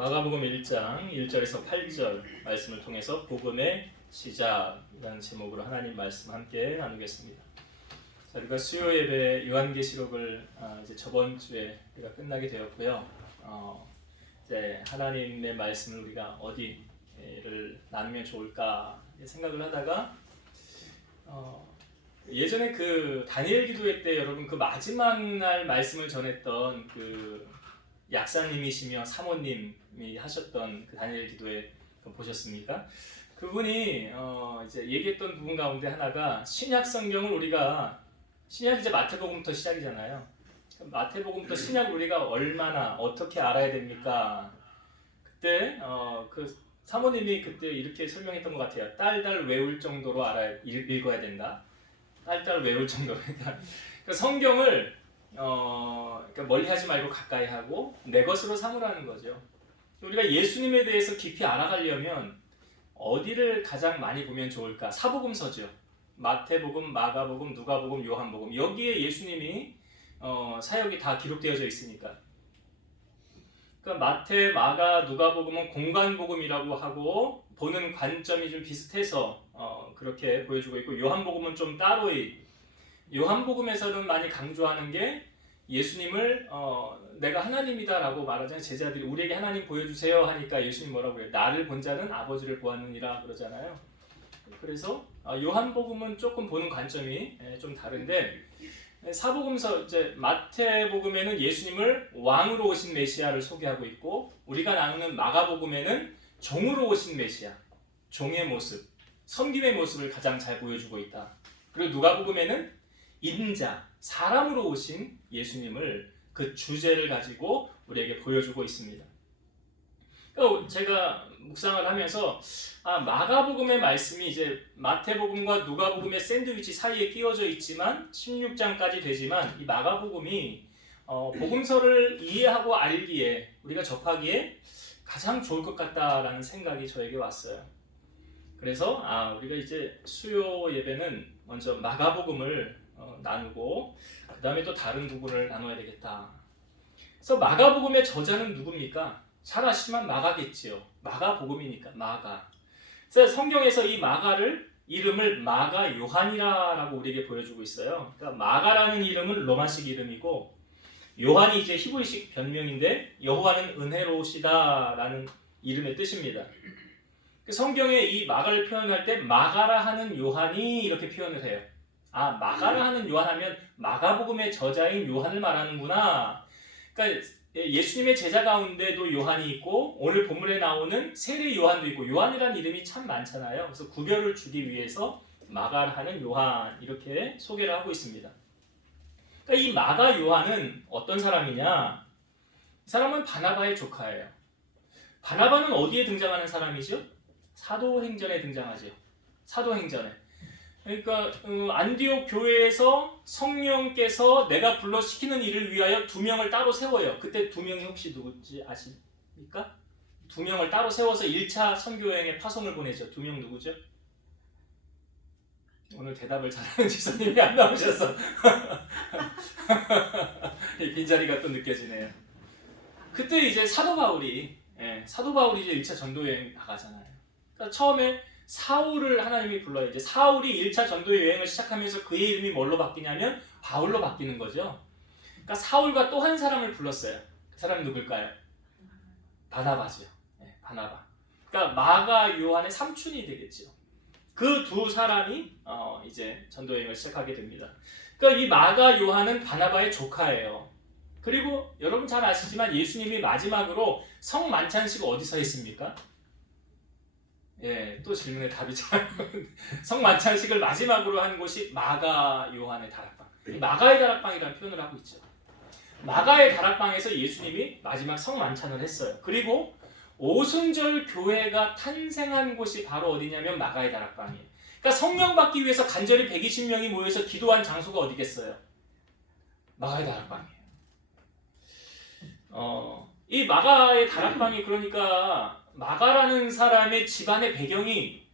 마가복음 1장 1절에서 8절 말씀을 통해서 복음의 시작이라는 제목으로 하나님 말씀 함께 나누겠습니다. 자, 우리가 수요 예배 요한계시록을 이제 저번 주에 우리가 끝나게 되었고요. 이제 하나님의 말씀을 우리가 어디를 나누면 좋을까 생각을 하다가 예전에 그 다니엘 기도회 때 여러분 그 마지막 날 말씀을 전했던 그 약사님이시며 사모님이 하셨던 그 다니엘 기도회 보셨습니까? 그분이 이제 얘기했던 부분 가운데 하나가 신약 성경을 우리가 신약 이제 마태복음부터 시작이잖아요. 마태복음부터 신약을 우리가 얼마나 어떻게 알아야 됩니까? 그때 그 사모님이 그때 이렇게 설명했던 것 같아요. 딸딸 외울 정도로 읽어야 된다. 딸딸 외울 정도로. 그러니까 성경을 그러니까 멀리하지 말고 가까이 하고 내 것으로 삼으라는 거죠. 우리가 예수님에 대해서 깊이 알아가려면 어디를 가장 많이 보면 좋을까? 사복음서죠. 마태복음, 마가복음, 누가복음, 요한복음. 여기에 예수님이 사역이 다 기록되어져 있으니까. 그러니까 마태, 마가, 누가복음은 공간복음이라고 하고 보는 관점이 좀 비슷해서 그렇게 보여주고 있고, 요한복음은 좀 따로의, 요한복음에서는 많이 강조하는 게 예수님을 내가 하나님이다라고 말하잖아요. 제자들이 우리에게 하나님 보여주세요 하니까 예수님 뭐라고 그래요? 나를 본 자는 아버지를 보았느니라 그러잖아요. 그래서 요한복음은 조금 보는 관점이 좀 다른데, 사복음서 이제 마태복음에는 예수님을 왕으로 오신 메시아를 소개하고 있고, 우리가 나누는 마가복음에는 종으로 오신 메시아, 종의 모습, 섬김의 모습을 가장 잘 보여주고 있다. 그리고 누가복음에는 인자, 사람으로 오신 예수님을 그 주제를 가지고 우리에게 보여주고 있습니다. 그러니까 제가 묵상을 하면서 마가복음의 말씀이 이제 마태복음과 누가복음의 샌드위치 사이에 끼워져 있지만 16장까지 되지만 이 마가복음이 복음서를 이해하고 알기에, 우리가 접하기에 가장 좋을 것 같다라는 생각이 저에게 왔어요. 그래서 우리가 이제 수요 예배는 먼저 마가복음을 나누고 그 다음에 또 다른 부분을 나눠야 되겠다. 그래서 마가복음의 저자는 누굽니까? 잘 아시지만 마가겠지요. 마가복음이니까 마가. 그래서 성경에서 이 마가를 이름을 마가 요한이라고 우리에게 보여주고 있어요. 그러니까 마가라는 이름은 로마식 이름이고, 요한이 이제 히브리식 변명인데 여호와는 은혜로우시다라는 이름의 뜻입니다. 성경에 이 마가를 표현할 때 마가라 하는 요한이 이렇게 표현을 해요. 마가라 하는 요한 하면 마가복음의 저자인 요한을 말하는구나. 그러니까 예수님의 제자 가운데도 요한이 있고 오늘 본문에 나오는 세례 요한도 있고, 요한이라는 이름이 참 많잖아요. 그래서 구별을 주기 위해서 마가라 하는 요한 이렇게 소개를 하고 있습니다. 그러니까 이 마가 요한은 어떤 사람이냐? 이 사람은 바나바의 조카예요. 바나바는 어디에 등장하는 사람이죠? 사도행전에 등장하죠. 사도행전에. 그러니까 안디옥 교회에서 성령께서 내가 불러 시키는 일을 위하여 2명을 따로 세워요. 그때 2명이 혹시 누구지 아십니까? 2명을 따로 세워서 1차 선교여행에 파송을 보내죠. 2명 누구죠? 오늘 대답을 잘하는 지사님이 안 나오셔서 빈자리가 또 느껴지네요. 그때 이제 사도 바울이 이제 1차 전도여행 나가잖아요. 그러니까 처음에 사울을 하나님이 불러요. 이제 사울이 1차 전도의 여행을 시작하면서 그의 이름이 뭘로 바뀌냐면 바울로 바뀌는 거죠. 그러니까 사울과 또 한 사람을 불렀어요. 그 사람이 누굴까요? 바나바죠. 바나바. 그러니까 마가 요한의 삼촌이 되겠죠. 그 두 사람이 이제 전도 여행을 시작하게 됩니다. 그러니까 이 마가 요한은 바나바의 조카예요. 그리고 여러분 잘 아시지만 예수님이 마지막으로 성만찬식 어디서 했습니까? 또 질문에 답이 잘. 성만찬식을 마지막으로 한 곳이 마가 요한의 다락방. 마가의 다락방이라는 표현을 하고 있죠. 마가의 다락방에서 예수님이 마지막 성만찬을 했어요. 그리고 오순절 교회가 탄생한 곳이 바로 어디냐면 마가의 다락방이에요. 그러니까 성령 받기 위해서 간절히 120명이 모여서 기도한 장소가 어디겠어요? 마가의 다락방이에요. 이 마가의 다락방이, 그러니까 마가라는 사람의 집안의 배경이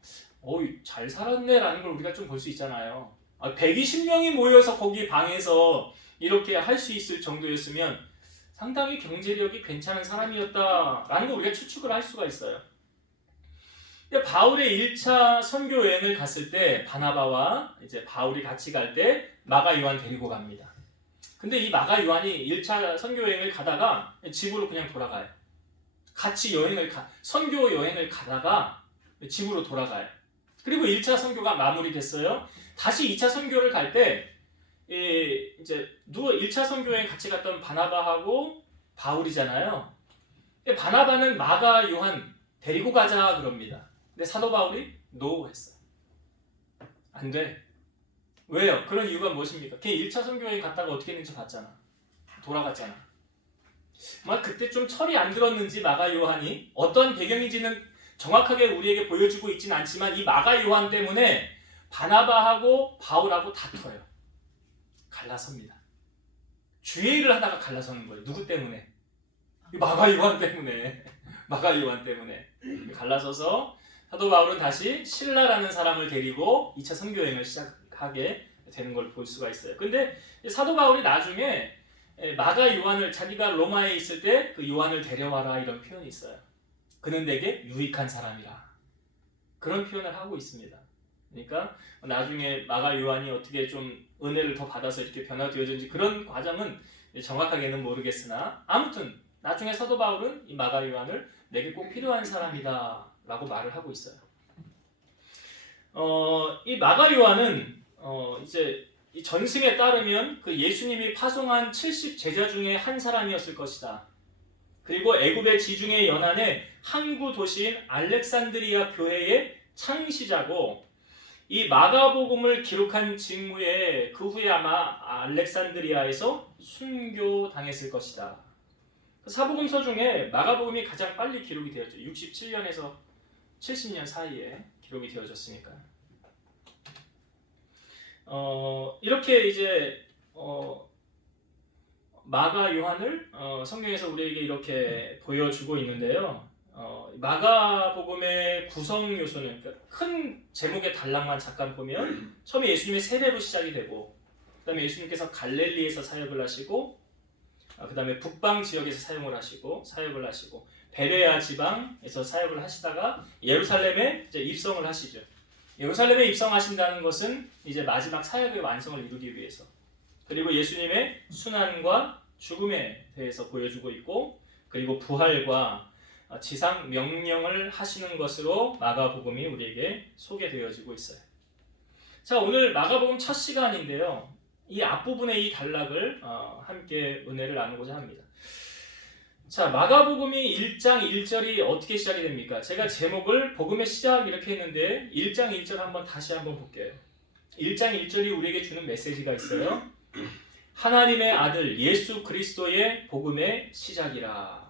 잘 살았네라는 걸 우리가 좀 볼 수 있잖아요. 120명이 모여서 거기 방에서 이렇게 할 수 있을 정도였으면 상당히 경제력이 괜찮은 사람이었다라는 걸 우리가 추측을 할 수가 있어요. 근데 바울의 1차 선교 여행을 갔을 때 바나바와 이제 바울이 같이 갈 때 마가 요한 데리고 갑니다. 근데 이 마가 요한이 1차 선교 여행을 가다가 집으로 그냥 돌아가요. 같이 선교 여행을 가다가 집으로 돌아가요. 그리고 1차 선교가 마무리됐어요. 다시 2차 선교를 갈 때 이제 1차 선교 여행 같이 갔던 바나바하고 바울이잖아요. 근데 바나바는 마가 요한 데리고 가자 그럽니다. 근데 사도 바울이 노 했어요. 안 돼. 왜요? 그런 이유가 무엇입니까? 걔 1차 선교여행 갔다가 어떻게 했는지 봤잖아. 돌아갔잖아. 그때 좀 철이 안 들었는지 마가 요한이 어떤 배경인지는 정확하게 우리에게 보여주고 있진 않지만 이 마가 요한 때문에 바나바하고 바울하고 다퉈요. 갈라섭니다. 주의 일을 하다가 갈라서는 거예요. 누구 때문에? 마가 요한 때문에. 마가 요한 때문에 갈라서서 사도 바울은 다시 실라라는 사람을 데리고 2차 선교여행을 시작하게 되는 걸 볼 수가 있어요. 근데 사도 바울이 나중에 마가 요한을 자기가 로마에 있을 때 그 요한을 데려와라 이런 표현이 있어요. 그는 내게 유익한 사람이라. 그런 표현을 하고 있습니다. 그러니까 나중에 마가 요한이 어떻게 좀 은혜를 더 받아서 이렇게 변화되어졌는지 그런 과정은 정확하게는 모르겠으나 아무튼 나중에 사도 바울은 이 마가 요한을 내게 꼭 필요한 사람이다 라고 말을 하고 있어요. 이 마가 요한은 이제 이 전승에 따르면 그 예수님이 파송한 70 제자 중에 한 사람이었을 것이다. 그리고 애굽의 지중해 연안의 항구 도시인 알렉산드리아 교회의 창시자고 이 마가복음을 기록한 직무에 그 후에 아마 알렉산드리아에서 순교당했을 것이다. 사복음서 중에 마가복음이 가장 빨리 기록이 되었죠. 67년에서 70년 사이에 기록이 되어졌으니까요. 이렇게 이제 마가 요한을 성경에서 우리에게 이렇게 보여주고 있는데요. 마가복음의 구성 요소는 그러니까 큰 제목의 단락만 잠깐 보면 처음에 예수님의 세례로 시작이 되고 그 다음에 예수님께서 갈릴리에서 사역을 하시고 그 다음에 북방 지역에서 사역을 하시고 베레아 지방에서 사역을 하시다가 예루살렘에 이제 입성을 하시죠. 예루살렘에 입성하신다는 것은 이제 마지막 사역의 완성을 이루기 위해서 그리고 예수님의 순환과 죽음에 대해서 보여주고 있고 그리고 부활과 지상 명령을 하시는 것으로 마가복음이 우리에게 소개되어지고 있어요. 자, 오늘 마가복음 첫 시간인데요. 이 앞부분의 이 단락을 함께 은혜를 나누고자 합니다. 자, 마가복음이 1장 1절이 어떻게 시작이 됩니까? 제가 제목을 복음의 시작 이렇게 했는데 1장 1절 다시 한번 볼게요. 1장 1절이 우리에게 주는 메시지가 있어요. 하나님의 아들 예수 그리스도의 복음의 시작이라.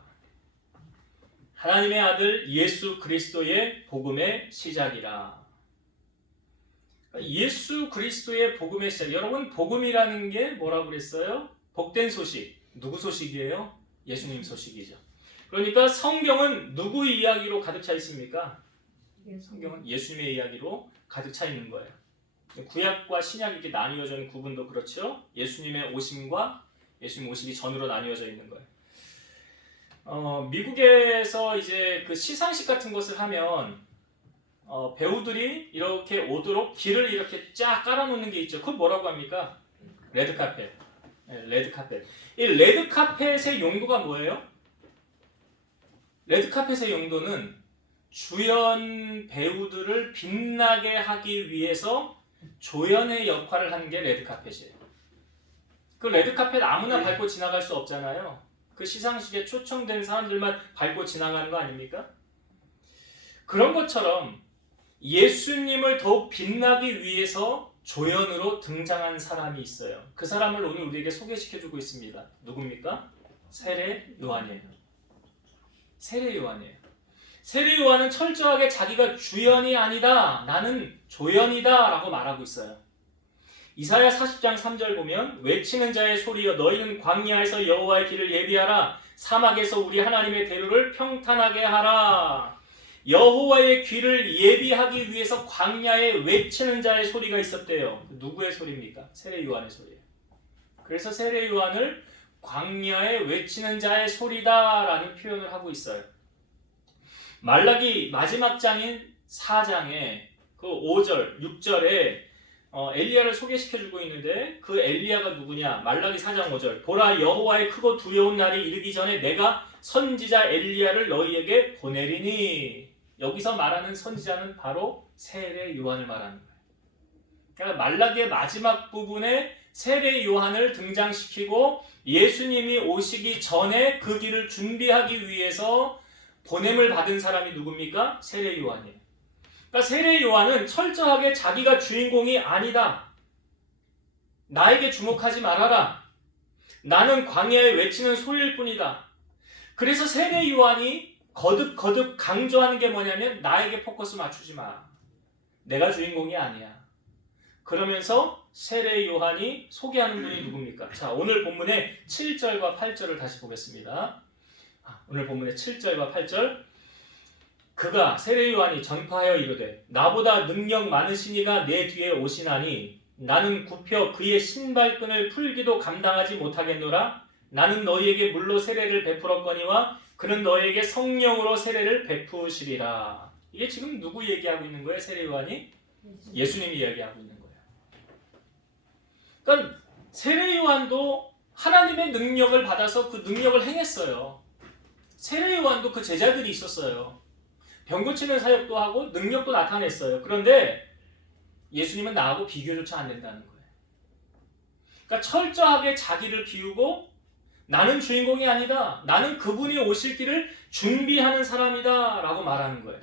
하나님의 아들 예수 그리스도의 복음의 시작이라. 예수 그리스도의 복음의 시작. 여러분, 복음이라는 게 뭐라고 그랬어요? 복된 소식. 누구 소식이에요? 예수님 소식이죠. 그러니까 성경은 누구의 이야기로 가득 차 있습니까? 성경은 예수님의 이야기로 가득 차 있는 거예요. 구약과 신약이 이렇게 나뉘어져 있는 구분도 그렇죠. 예수님의 오심과 예수님 오시기 전으로 나뉘어져 있는 거예요. 미국에서 이제 그 시상식 같은 것을 하면 배우들이 이렇게 오도록 길을 이렇게 쫙 깔아놓는 게 있죠. 그걸 뭐라고 합니까? 레드카펫. 네, 레드카펫. 이 레드카펫의 용도가 뭐예요? 레드카펫의 용도는 주연 배우들을 빛나게 하기 위해서 조연의 역할을 하는 게 레드카펫이에요. 그 레드카펫 아무나 밟고 지나갈 수 없잖아요. 그 시상식에 초청된 사람들만 밟고 지나가는 거 아닙니까? 그런 것처럼 예수님을 더욱 빛나기 위해서 조연으로 등장한 사람이 있어요. 그 사람을 오늘 우리에게 소개시켜주고 있습니다. 누굽니까? 세례 요한이에요. 세례 요한이에요. 세례 요한은 철저하게 자기가 주연이 아니다, 나는 조연이다 라고 말하고 있어요. 이사야 40장 3절 보면 외치는 자의 소리여 너희는 광야에서 여호와의 길을 예비하라 사막에서 우리 하나님의 대로를 평탄하게 하라. 여호와의 귀를 예비하기 위해서 광야에 외치는 자의 소리가 있었대요. 누구의 소리입니까? 세례 요한의 소리예요. 그래서 세례 요한을 광야에 외치는 자의 소리다라는 표현을 하고 있어요. 말라기 마지막 장인 4장에 그 5절, 6절에 엘리야를 소개시켜주고 있는데 그 엘리야가 누구냐? 말라기 4장 5절. 보라, 여호와의 크고 두려운 날이 이르기 전에 내가 선지자 엘리야를 너희에게 보내리니. 여기서 말하는 선지자는 바로 세례 요한을 말하는 거예요. 그러니까 말라기의 마지막 부분에 세례 요한을 등장시키고 예수님이 오시기 전에 그 길을 준비하기 위해서 보냄을 받은 사람이 누굽니까? 세례 요한이에요. 그러니까 세례 요한은 철저하게 자기가 주인공이 아니다. 나에게 주목하지 말아라. 나는 광야에 외치는 소리일 뿐이다. 그래서 세례 요한이 거듭 강조하는 게 뭐냐면 나에게 포커스 맞추지 마. 내가 주인공이 아니야. 그러면서 세례 요한이 소개하는 분이 누굽니까? 자, 오늘 본문의 7절과 8절을 다시 보겠습니다. 오늘 본문의 7절과 8절. 그가 세례 요한이 전파하여 이르되 나보다 능력 많으신 이가 내 뒤에 오시나니 나는 굽혀 그의 신발끈을 풀기도 감당하지 못하겠노라. 나는 너희에게 물로 세례를 베풀었거니와 그는 너희에게 성령으로 세례를 베푸시리라. 이게 지금 누구 얘기하고 있는 거예요? 세례 요한이? 예수님이 이야기하고 있는 거예요. 그러니까 세례 요한도 하나님의 능력을 받아서 그 능력을 행했어요. 세례 요한도 그 제자들이 있었어요. 병 고치는 사역도 하고 능력도 나타냈어요. 그런데 예수님은 나하고 비교조차 안 된다는 거예요. 그러니까 철저하게 자기를 비우고 나는 주인공이 아니다. 나는 그분이 오실 길을 준비하는 사람이다 라고 말하는 거예요.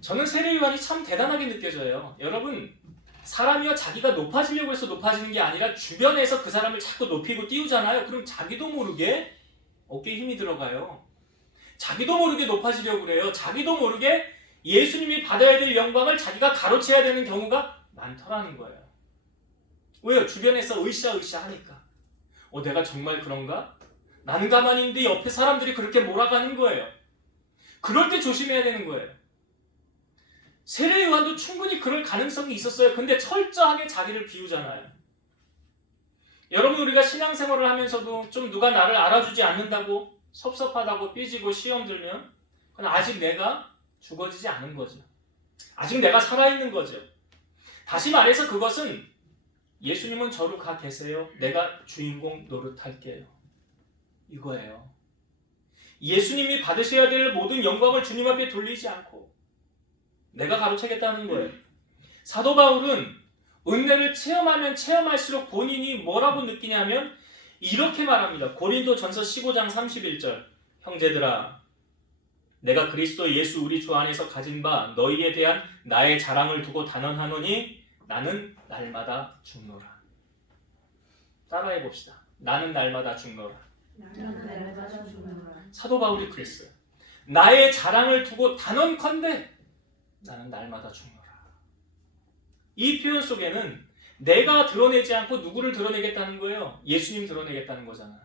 저는 세례 요한이 참 대단하게 느껴져요. 여러분, 사람이요 자기가 높아지려고 해서 높아지는 게 아니라 주변에서 그 사람을 자꾸 높이고 띄우잖아요. 그럼 자기도 모르게 어깨에 힘이 들어가요. 자기도 모르게 높아지려고 그래요. 자기도 모르게 예수님이 받아야 될 영광을 자기가 가로채야 되는 경우가 많더라는 거예요. 왜요? 주변에서 으쌰으쌰 하니까. 내가 정말 그런가? 나는 가만히 있는데 옆에 사람들이 그렇게 몰아가는 거예요. 그럴 때 조심해야 되는 거예요. 세례 요한도 충분히 그럴 가능성이 있었어요. 근데 철저하게 자기를 비우잖아요. 여러분, 우리가 신앙생활을 하면서도 좀 누가 나를 알아주지 않는다고 섭섭하다고 삐지고 시험 들면 그건 아직 내가 죽어지지 않은 거죠. 아직 내가 살아있는 거죠. 다시 말해서 그것은 예수님은 저로 가 계세요. 내가 주인공 노릇할게요. 이거예요. 예수님이 받으셔야 될 모든 영광을 주님 앞에 돌리지 않고 내가 가로채겠다는 거예요. 사도 바울은 은혜를 체험하면 체험할수록 본인이 뭐라고 느끼냐면 이렇게 말합니다. 고린도전서 15장 31절. 형제들아, 내가 그리스도 예수 우리 주 안에서 가진 바 너희에 대한 나의 자랑을 두고 단언하노니 나는 날마다 죽노라. 따라해 봅시다. 나는 날마다 죽노라. 사도 바울이 그랬어요. 나의 자랑을 두고 단언컨대 나는 날마다 죽노라. 이 표현 속에는 내가 드러내지 않고 누구를 드러내겠다는 거예요? 예수님 드러내겠다는 거잖아.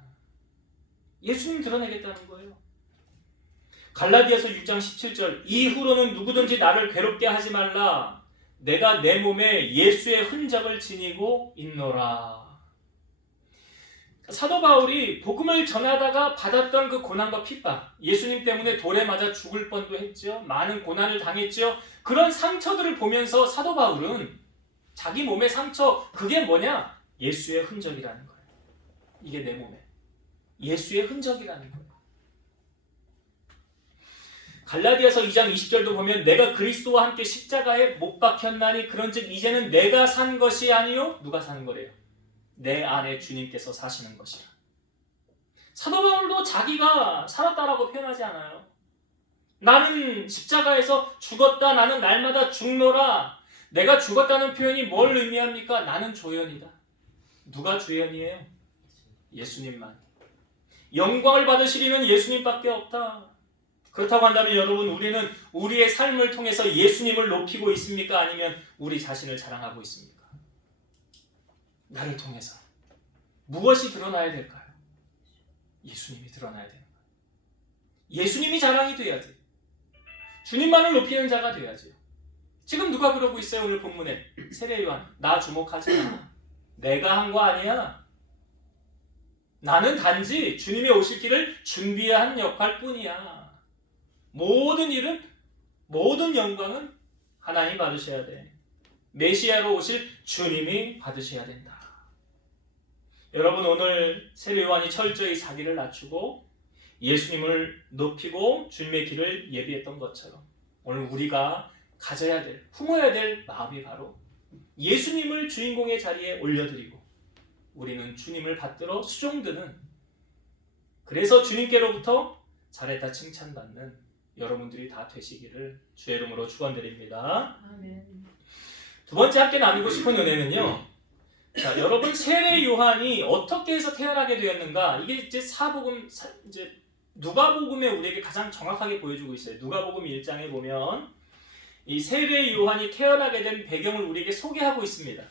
예수님 드러내겠다는 거예요. 갈라디아서 6장 17절. 이후로는 누구든지 나를 괴롭게 하지 말라. 내가 내 몸에 예수의 흔적을 지니고 있노라. 사도 바울이 복음을 전하다가 받았던 그 고난과 핍박, 예수님 때문에 돌에 맞아 죽을 뻔도 했죠. 많은 고난을 당했죠. 그런 상처들을 보면서 사도 바울은 자기 몸의 상처, 그게 뭐냐? 예수의 흔적이라는 거예요. 이게 내 몸에 예수의 흔적이라는 거예요. 갈라디아서 2장 20절도 보면 내가 그리스도와 함께 십자가에 못 박혔나니 그런즉 이제는 내가 산 것이 아니요 누가 사는 거래요? 내 안에 주님께서 사시는 것이라. 사도 바울도 자기가 살았다라고 표현하지 않아요. 나는 십자가에서 죽었다. 나는 날마다 죽노라. 내가 죽었다는 표현이 뭘 의미합니까? 나는 조연이다. 누가 주연이에요? 예수님만. 영광을 받으시리는 예수님밖에 없다. 그렇다고 한다면 여러분, 우리는 우리의 삶을 통해서 예수님을 높이고 있습니까? 아니면 우리 자신을 자랑하고 있습니까? 나를 통해서 무엇이 드러나야 될까요? 예수님이 드러나야 되는 거예요. 예수님이 자랑이 돼야지. 주님만을 높이는 자가 돼야지. 지금 누가 그러고 있어요? 오늘 본문에 세례 요한, 나 주목하지 마. 내가 한 거 아니야. 나는 단지 주님의 오실 길을 준비한 역할뿐이야. 모든 일은, 모든 영광은 하나님 받으셔야 돼. 메시아로 오실 주님이 받으셔야 된다. 여러분, 오늘 세례 요한이 철저히 자기를 낮추고 예수님을 높이고 주님의 길을 예비했던 것처럼 오늘 우리가 가져야 될, 품어야 될 마음이 바로 예수님을 주인공의 자리에 올려드리고 우리는 주님을 받들어 수종드는, 그래서 주님께로부터 잘했다 칭찬받는 여러분들이 다 되시기를 주의 이름으로 축원드립니다. 아멘. 두 번째 함께 나누고 싶은 은혜는요. 자, 여러분, 세례 요한이 어떻게 해서 태어나게 되었는가? 이게 이제 이제 누가복음에 우리에게 가장 정확하게 보여주고 있어요. 누가복음 1장에 보면 이 세례 요한이 태어나게 된 배경을 우리에게 소개하고 있습니다.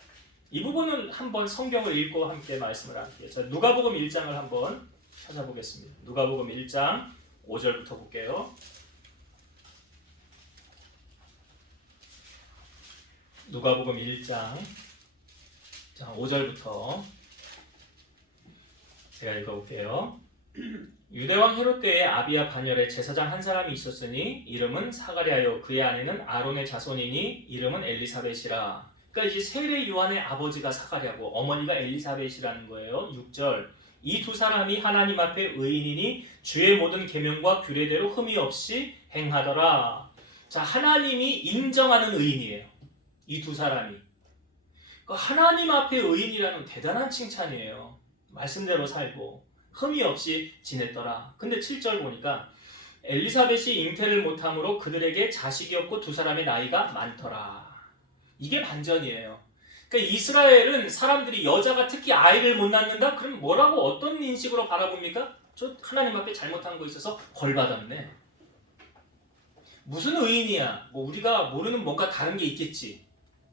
이 부분은 한번 성경을 읽고 함께 말씀을 할게요. 자, 누가복음 1장을 한번 찾아보겠습니다. 누가복음 1장 5절부터 볼게요. 누가복음 1장 5절부터 제가 읽어볼게요. 유대왕 헤롯 때에 아비야 반열에 제사장 한 사람이 있었으니 이름은 사가랴요, 그의 아내는 아론의 자손이니 이름은 엘리사벳이라. 그러니까 이 세례 요한의 아버지가 사가랴고 어머니가 엘리사벳이라는 거예요. 6절. 이 두 사람이 하나님 앞에 의인이니 주의 모든 계명과 규례대로 흠이 없이 행하더라. 자, 하나님이 인정하는 의인이에요. 이 두 사람이. 하나님 앞에 의인이라는 대단한 칭찬이에요. 말씀대로 살고 흠이 없이 지냈더라. 근데 7절 보니까 엘리사벳이 잉태를 못함으로 그들에게 자식이 없고 두 사람의 나이가 많더라. 이게 반전이에요. 그러니까 이스라엘은 사람들이 여자가 특히 아이를 못 낳는다? 그럼 뭐라고 어떤 인식으로 바라봅니까? 저 하나님 앞에 잘못한 거 있어서 벌 받았네. 무슨 의인이야? 뭐 우리가 모르는 뭔가 다른 게 있겠지.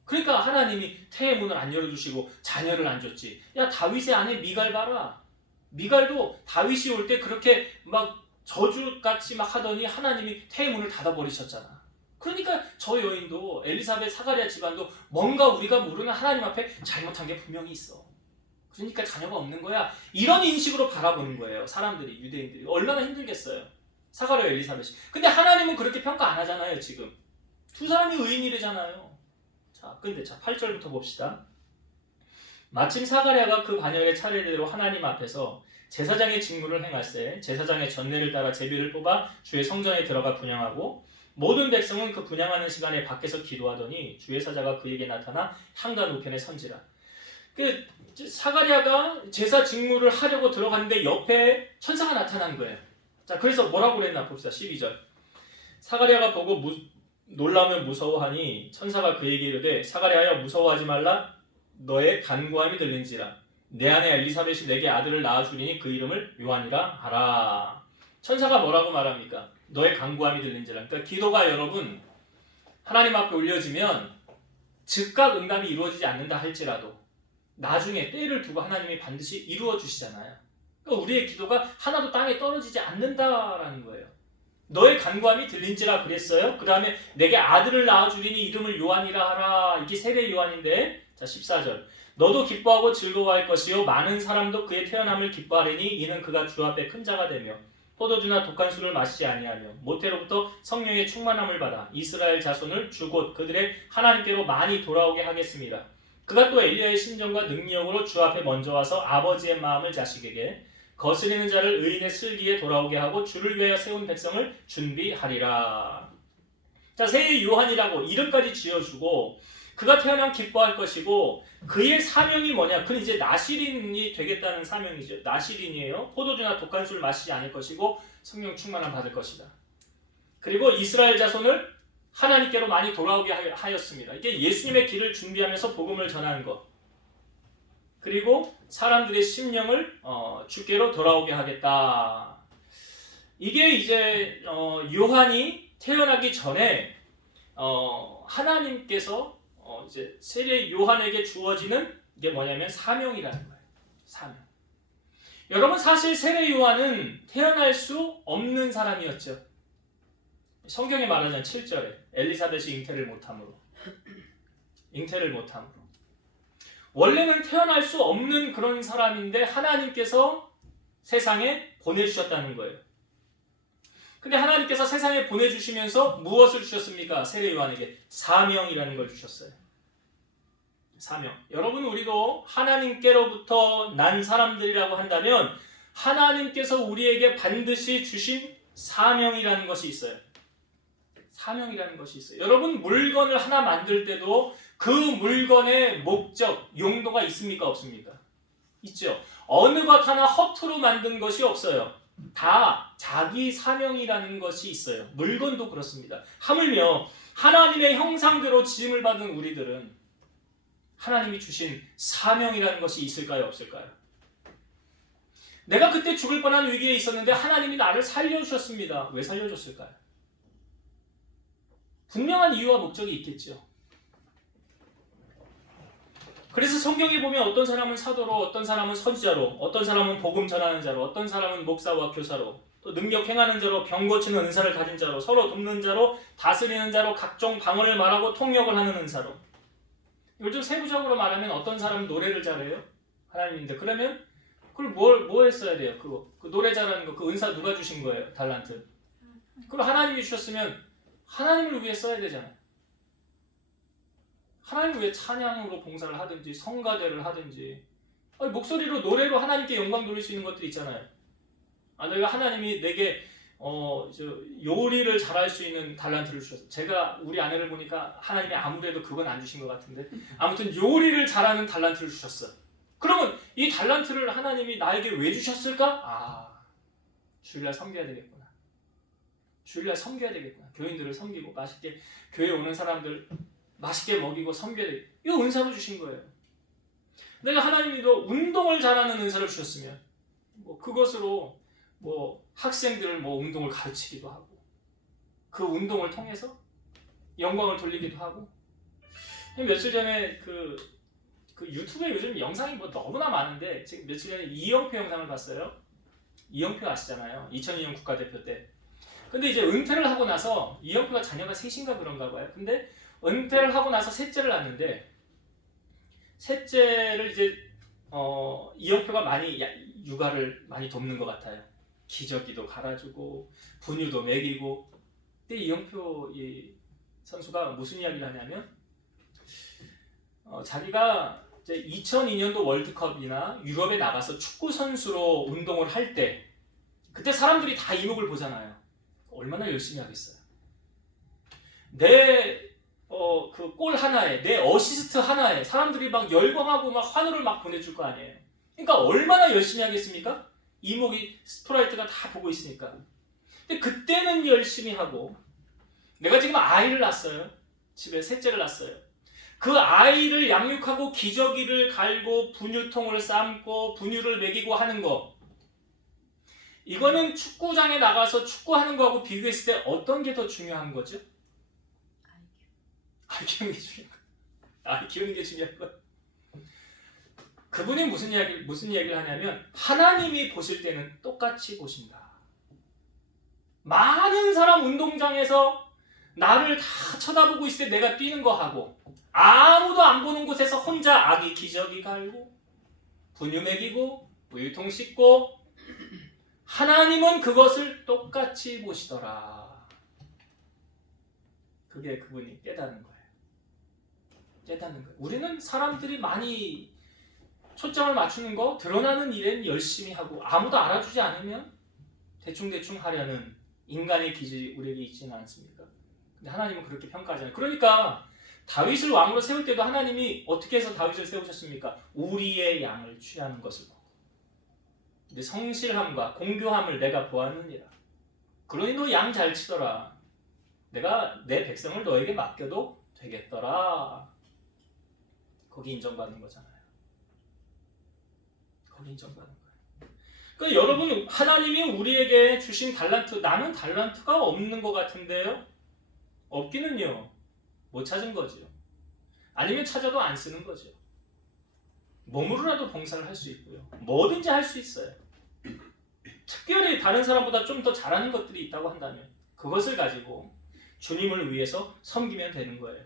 그러니까 하나님이 태의 문을 안 열어주시고 자녀를 안 줬지. 야, 다윗의 아내 미갈 봐라. 미갈도 다윗이 올 때 그렇게 막 저주같이 막 하더니 하나님이 태의 문을 닫아버리셨잖아. 그러니까 저 여인도 엘리사벳 사가랴 집안도 뭔가 우리가 모르는 하나님 앞에 잘못한 게 분명히 있어. 그러니까 자녀가 없는 거야. 이런 인식으로 바라보는 거예요. 사람들이, 유대인들이. 얼마나 힘들겠어요. 사가랴 엘리사벳이. 근데 하나님은 그렇게 평가 안 하잖아요. 지금 두 사람이 의인이래잖아요. 자, 근데 8절부터 봅시다. 마침 사가랴가 그 반열의 차례대로 하나님 앞에서 제사장의 직무를 행할세 제사장의 전례를 따라 제비를 뽑아 주의 성전에 들어가 분향하고 모든 백성은 그 분향하는 시간에 밖에서 기도하더니 주의 사자가 그에게 나타나 향단 우편에 선지라. 그 사가랴가 제사 직무를 하려고 들어갔는데 옆에 천사가 나타난 거예요. 자, 그래서 뭐라고 그랬나 봅시다. 12절. 사가랴가 보고 놀라면 무서워하니 천사가 그에게 이르되 사가랴여 무서워하지 말라. 너의 간구함이 들린지라. 내 아내 엘리사벳이 내게 아들을 낳아주리니 그 이름을 요한이라 하라. 천사가 뭐라고 말합니까? 너의 간구함이 들린지라. 그러니까 기도가 여러분 하나님 앞에 올려지면 즉각 응답이 이루어지지 않는다 할지라도 나중에 때를 두고 하나님이 반드시 이루어 주시잖아요. 그러니까 우리의 기도가 하나도 땅에 떨어지지 않는다라는 거예요. 너의 간구함이 들린지라 그랬어요. 그 다음에 내게 아들을 낳아주리니 이름을 요한이라 하라. 이게 세례 요한인데, 자 14절. 너도 기뻐하고 즐거워할 것이요 많은 사람도 그의 태어남을 기뻐하리니 이는 그가 주 앞에 큰 자가 되며 포도주나 독한 술을 마시지 아니하며 모태로부터 성령의 충만함을 받아 이스라엘 자손을 주곧 그들의 하나님께로 많이 돌아오게 하겠습니다. 그가 또 엘리야의 심정과 능력으로 주 앞에 먼저 와서 아버지의 마음을 자식에게 거스리는 자를 의인의 슬기에 돌아오게 하고 주를 위하여 세운 백성을 준비하리라. 자, 세례 요한이라고 이름까지 지어주고 그가 태어나면 기뻐할 것이고 그의 사명이 뭐냐? 그는 이제 나시린이 되겠다는 사명이죠. 나시린이에요. 포도주나 독한 술을 마시지 않을 것이고 성령 충만함 받을 것이다. 그리고 이스라엘 자손을 하나님께로 많이 돌아오게 하였습니다. 이게 예수님의 길을 준비하면서 복음을 전하는 것. 그리고 사람들의 심령을 주께로 돌아오게 하겠다. 이게 이제 요한이 태어나기 전에 하나님께서 이제 세례 요한에게 주어지는 이게 뭐냐면 사명이라는 거예요. 사명. 여러분 사실 세례 요한은 태어날 수 없는 사람이었죠. 성경에 말하자면 7절에 엘리사벳이 잉태를 못함으로. 원래는 태어날 수 없는 그런 사람인데 하나님께서 세상에 보내주셨다는 거예요. 근데 하나님께서 세상에 보내주시면서 무엇을 주셨습니까? 세례 요한에게 사명이라는 걸 주셨어요. 사명. 여러분, 우리도 하나님께로부터 난 사람들이라고 한다면 하나님께서 우리에게 반드시 주신 사명이라는 것이 있어요. 사명이라는 것이 있어요. 여러분, 물건을 하나 만들 때도 그 물건의 목적, 용도가 있습니까? 없습니까? 있죠. 어느 것 하나 허투루 만든 것이 없어요. 다 자기 사명이라는 것이 있어요. 물건도 그렇습니다. 하물며 하나님의 형상대로 지음을 받은 우리들은 하나님이 주신 사명이라는 것이 있을까요? 없을까요? 내가 그때 죽을 뻔한 위기에 있었는데 하나님이 나를 살려주셨습니다. 왜 살려줬을까요? 분명한 이유와 목적이 있겠죠. 그래서 성경에 보면 어떤 사람은 사도로, 어떤 사람은 선지자로, 어떤 사람은 복음 전하는 자로, 어떤 사람은 목사와 교사로, 또 능력 행하는 자로, 병 고치는 은사를 가진 자로, 서로 돕는 자로, 다스리는 자로, 각종 방언을 말하고 통역을 하는 은사로. 이걸 좀 세부적으로 말하면 어떤 사람은 노래를 잘해요? 하나님인데. 그러면 그걸 뭐 했어야 돼요? 그 노래 잘하는 거, 그 은사 누가 주신 거예요? 달란트. 그걸 하나님이 주셨으면 하나님을 위해 써야 되잖아요. 하나님을 위해 찬양으로 봉사를 하든지 성가대를 하든지, 목소리로 노래로 하나님께 영광 돌릴 수 있는 것들이 있잖아요. 내가 하나님이 내게 요리를 잘할 수 있는 달란트를 주셨어요. 제가 우리 아내를 보니까 하나님이 아무래도 그건 안 주신 것 같은데, 아무튼 요리를 잘하는 달란트를 주셨어요. 그러면 이 달란트를 하나님이 나에게 왜 주셨을까? 주일날 섬겨야 되겠구나. 주일날 섬겨야 되겠구나. 교인들을 섬기고 맛있게 교회에 오는 사람들 맛있게 먹이고 섬겨야 되겠구나. 이거 은사로 주신 거예요. 내가 하나님이 또 운동을 잘하는 은사를 주셨으면 그것으로 학생들을 운동을 가르치기도 하고, 그 운동을 통해서 영광을 돌리기도 하고. 며칠 전에 그 유튜브에 요즘 영상이 너무나 많은데, 지금 며칠 전에 이영표 영상을 봤어요. 이영표 아시잖아요. 2002년 국가대표 때. 근데 이제 은퇴를 하고 나서, 이영표가 자녀가 셋인가 그런가 봐요. 근데 은퇴를 하고 나서 셋째를 낳는데, 셋째를 이제 이영표가 많이 육아를 많이 돕는 것 같아요. 기저귀도 갈아주고 분유도 먹이고. 근데 이영표 선수가 무슨 이야기를 하냐면, 자기가 이제 2002년도 월드컵이나 유럽에 나가서 축구 선수로 운동을 할 때, 그때 사람들이 다 이목을 보잖아요. 얼마나 열심히 하겠어요. 내 그 골 하나에, 내 어시스트 하나에 사람들이 막 열광하고 막 환호를 막 보내줄 거 아니에요. 그러니까 얼마나 열심히 하겠습니까? 이목이, 스프라이트가 다 보고 있으니까. 근데 그때는 열심히 하고, 내가 지금 아이를 낳았어요. 집에 셋째를 낳았어요. 그 아이를 양육하고 기저귀를 갈고 분유통을 삶고 분유를 먹이고 하는 거, 이거는 축구장에 나가서 축구하는 거하고 비교했을 때 어떤 게 더 중요한 거죠? 아이 키우는 게 중요한 거예요. 아이 키우는 게 중요한 거예요. 그분이 무슨 이야기를 하냐면, 하나님이 보실 때는 똑같이 보신다. 많은 사람 운동장에서 나를 다 쳐다보고 있을 때 내가 뛰는 거 하고, 아무도 안 보는 곳에서 혼자 아기 기저귀 갈고 분유 먹이고 우유통 씻고, 하나님은 그것을 똑같이 보시더라. 그게 그분이 깨닫는 거예요. 깨닫는 거예요. 우리는 사람들이 많이 초점을 맞추는 거, 드러나는 일엔 열심히 하고, 아무도 알아주지 않으면 대충대충 하려는 인간의 기질이 우리에게 있지는 않습니까? 근데 하나님은 그렇게 평가하잖아요. 그러니까 다윗을 왕으로 세울 때도 하나님이 어떻게 해서 다윗을 세우셨습니까? 우리의 양을 취하는 것을 보고, 근데 성실함과 공교함을 내가 보았느니라. 그러니 너 양 잘 치더라. 내가 내 백성을 너에게 맡겨도 되겠더라. 거기 인정받는 거잖아요. 거기 인정받는 거예요. 그러니까 여러분, 하나님이 우리에게 주신 달란트, 나는 달란트가 없는 것 같은데요? 없기는요, 못 찾은 거죠. 아니면 찾아도 안 쓰는 거죠. 몸으로라도 봉사를 할 수 있고요. 뭐든지 할 수 있어요. 특별히 다른 사람보다 좀 더 잘하는 것들이 있다고 한다면 그것을 가지고 주님을 위해서 섬기면 되는 거예요.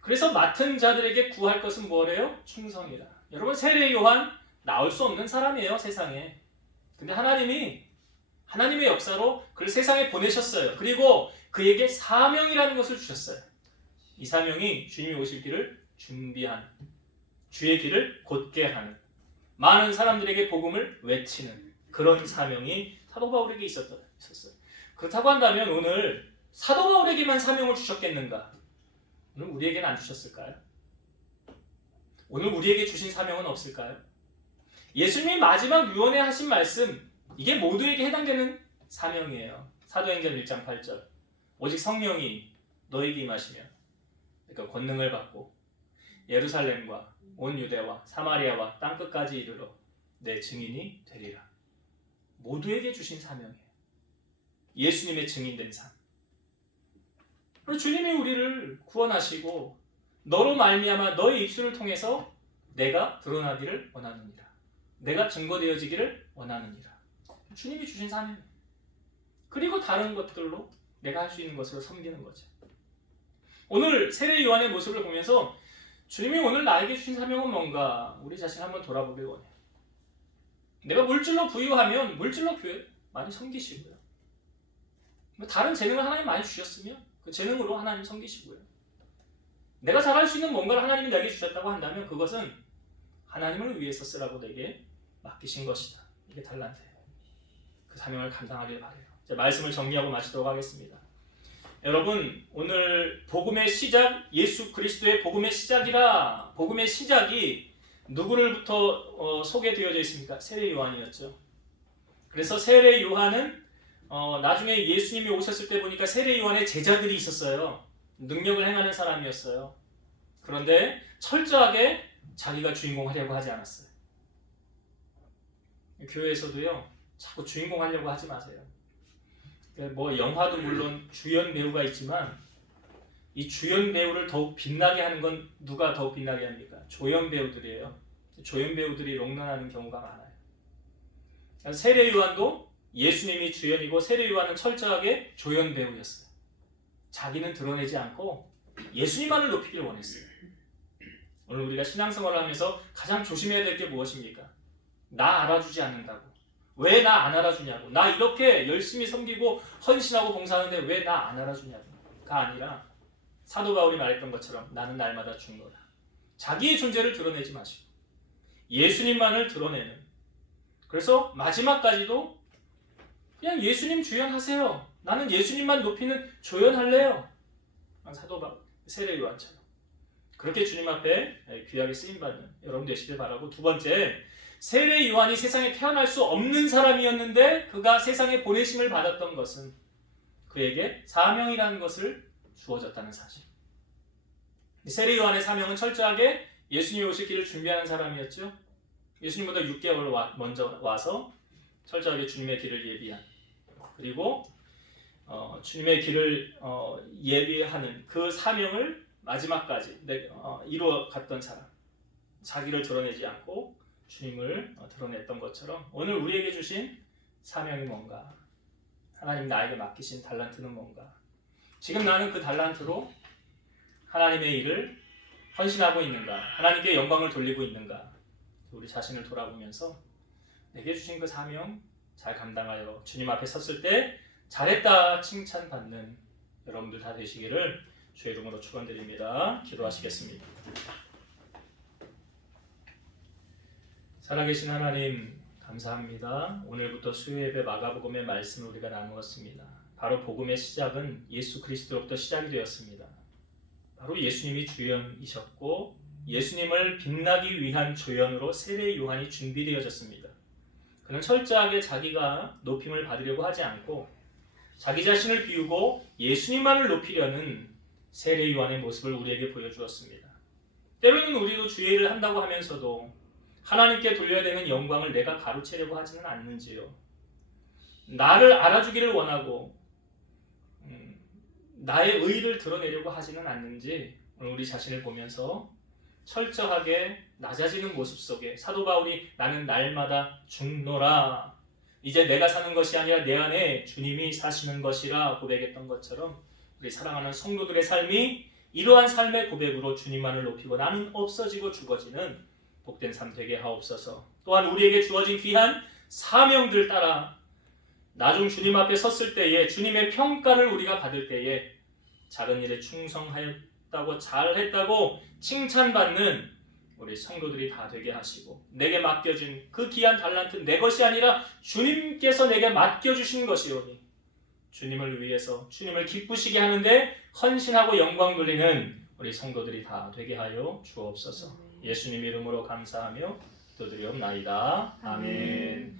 그래서 맡은 자들에게 구할 것은 뭐래요? 충성이라. 여러분, 세례 요한 나올 수 없는 사람이에요, 세상에. 근데 하나님의 역사로 그를 세상에 보내셨어요. 그리고 그에게 사명이라는 것을 주셨어요. 이 사명이 주님이 오실 길을 준비하는, 주의 길을 곧게 하는, 많은 사람들에게 복음을 외치는 그런 사명이 사도 바울에게 있었어요. 그렇다고 한다면 오늘 사도 바울에게만 사명을 주셨겠는가? 오늘 우리에게는 안 주셨을까요? 오늘 우리에게 주신 사명은 없을까요? 예수님이 마지막 유언에 하신 말씀, 이게 모두에게 해당되는 사명이에요. 사도행전 1장 8절. 오직 성령이 너에게 임하시며, 그러니까 권능을 받고 예루살렘과 온 유대와 사마리아와 땅끝까지 이르러 내 증인이 되리라. 모두에게 주신 사명이에요. 예수님의 증인된 삶. 그리고 주님이 우리를 구원하시고 너로 말미암아 너의 입술을 통해서 내가 드러나기를 원하느니라. 내가 증거되어지기를 원하느니라. 주님이 주신 사명이에요. 그리고 다른 것들로 내가 할 수 있는 것으로 섬기는 거죠. 오늘 세례 요한의 모습을 보면서 주님이 오늘 나에게 주신 사명은 뭔가 우리 자신 한번 돌아보길 원해요. 내가 물질로 부유하면 물질로 교회 많이 섬기시고요. 다른 재능을 하나님 많이 주셨으면 그 재능으로 하나님 섬기시고요. 내가 잘할 수 있는 뭔가를 하나님이 내게 주셨다고 한다면 그것은 하나님을 위해서 쓰라고 내게 맡기신 것이다. 이게 달란트예요. 그 사명을 감당하길 바라요. 자, 말씀을 정리하고 마치도록 하겠습니다. 여러분, 오늘 복음의 시작, 예수 그리스도의 복음의 시작이라, 복음의 시작이 누구를부터 소개되어져 있습니까? 세례 요한이었죠. 그래서 세례 요한은 나중에 예수님이 오셨을 때 보니까 세례 요한의 제자들이 있었어요. 능력을 행하는 사람이었어요. 그런데 철저하게 자기가 주인공 하려고 하지 않았어요. 교회에서도요, 자꾸 주인공 하려고 하지 마세요. 뭐 영화도 물론 주연 배우가 있지만 이 주연 배우를 더욱 빛나게 하는 건 누가 더욱 빛나게 합니까? 조연 배우들이에요. 조연 배우들이 롱런하는 경우가 많아요. 세례 요한도 예수님이 주연이고 세례 요한은 철저하게 조연 배우였어요. 자기는 드러내지 않고 예수님만을 높이길 원했어요. 오늘 우리가 신앙생활을 하면서 가장 조심해야 될 게 무엇입니까? 나 알아주지 않는다고. 왜 나 안 알아주냐고. 나 이렇게 열심히 섬기고 헌신하고 봉사하는데 왜 나 안 알아주냐고가 아니라 사도 바울이 말했던 것처럼 나는 날마다 죽노라. 자기의 존재를 드러내지 마시고 예수님만을 드러내는, 그래서 마지막까지도 그냥 예수님 주연하세요. 나는 예수님만 높이는 조연할래요. 사도 바울, 세례 요한처럼 그렇게 주님 앞에 귀하게 쓰임받는 여러분 되시길 바라고, 두 번째, 세례 요한이 세상에 태어날 수 없는 사람이었는데 그가 세상에 보내심을 받았던 것은 그에게 사명이라는 것을 주어졌다는 사실. 세례 요한의 사명은 철저하게 예수님이 오실 길을 준비하는 사람이었죠. 예수님보다 6개월 먼저 와서 철저하게 주님의 길을 예비한, 그리고 주님의 길을 예비하는 그 사명을 마지막까지 이루어 갔던 사람, 자기를 드러내지 않고 주님을 드러냈던 것처럼 오늘 우리에게 주신 사명이 뭔가, 하나님 나에게 맡기신 달란트는 뭔가, 지금 나는 그 달란트로 하나님의 일을 헌신하고 있는가, 하나님께 영광을 돌리고 있는가, 우리 자신을 돌아보면서 내게 주신 그 사명 잘 감당하여 주님 앞에 섰을 때 잘했다 칭찬받는 여러분들 다 되시기를 주의 이름으로 축원드립니다. 기도하시겠습니다. 살아계신 하나님 감사합니다. 오늘부터 수요예배 마가복음의 말씀을 우리가 나누었습니다. 바로 복음의 시작은 예수 그리스도로부터 시작이 되었습니다. 바로 예수님이 주연이셨고 예수님을 빛나기 위한 조연으로 세례 요한이 준비되어졌습니다. 그는 철저하게 자기가 높임을 받으려고 하지 않고 자기 자신을 비우고 예수님만을 높이려는 세례 요한의 모습을 우리에게 보여주었습니다. 때로는 우리도 주의 일을 한다고 하면서도 하나님께 돌려야 되는 영광을 내가 가로채려고 하지는 않는지요. 나를 알아주기를 원하고 나의 의의를 드러내려고 하지는 않는지 오늘 우리 자신을 보면서 철저하게 낮아지는 모습 속에 사도 바울이 나는 날마다 죽노라, 이제 내가 사는 것이 아니라 내 안에 주님이 사시는 것이라 고백했던 것처럼 우리 사랑하는 성도들의 삶이 이러한 삶의 고백으로 주님만을 높이고 나는 없어지고 죽어지는 복된 삶 되게 하옵소서. 또한 우리에게 주어진 귀한 사명들 따라 나중 주님 앞에 섰을 때에 주님의 평가를 우리가 받을 때에 작은 일에 충성하였다고 잘했다고 칭찬받는 우리 성도들이 다 되게 하시고 내게 맡겨진 그 귀한 달란트 내 것이 아니라 주님께서 내게 맡겨주신 것이오니 주님을 위해서 주님을 기쁘시게 하는데 헌신하고 영광 돌리는 우리 성도들이 다 되게 하여 주옵소서. 예수님 이름으로 감사하며 기도드리옵나이다. 아멘.